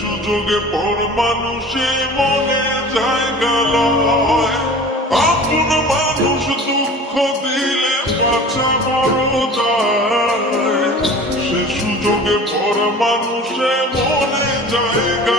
সুযোগে পর মানুষে মনে জায়গা লয়। আপন মানুষ দুঃখ দিলে বাচ্চা বড় যায় সে সুযোগে পর মানুষে মনে জায়গা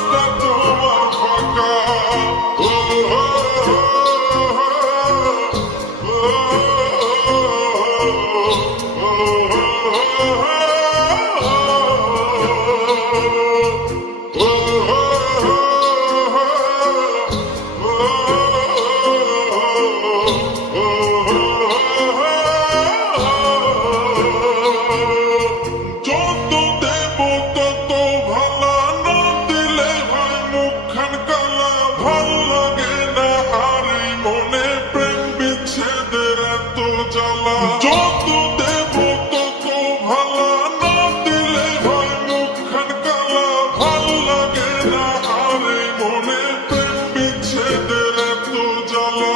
জ্বালা যত দেব তত ভালা না দিলে হয় মুখখান কালা, ভালো লাগে না, আর মনে প্রেম বিচ্ছেদের এত জ্বালা।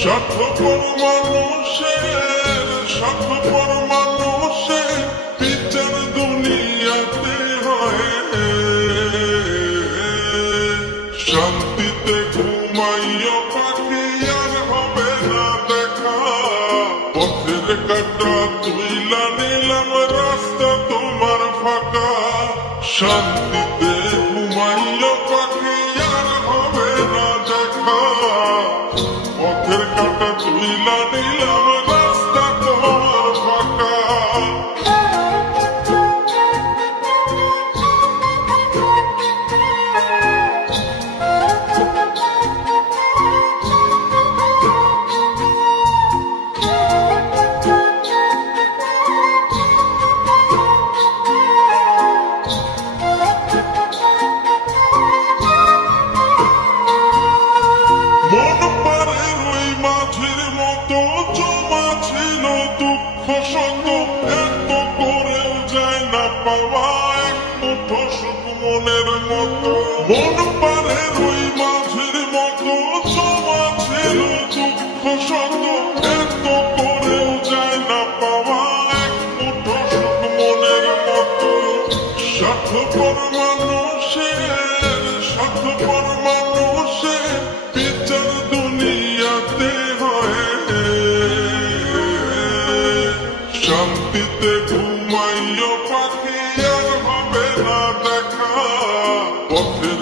স্বার্থপর মানুষের স্বার্থপর মানুষের বিচার দুনিয়াতে হয়। শান্তিতে ঘুমাইও পাখি কাটা তুইলা নিলাম, রাস্তা তোমার ফাঁকা। শান্তিতে ঘুমাইল পাখি, আর হবে না দেখা। পথের কাটা তুইলা নিলাম মনের মতো। মন মাঝের মতো দুঃখ এত করেও যায় না পাওয়া এক মুঠো সুখ মনের মতো। স্বার্থপর মানুষের স্বার্থপর বিচার দুনিয়াতে হয়। শান্তিতে ঘুমাইও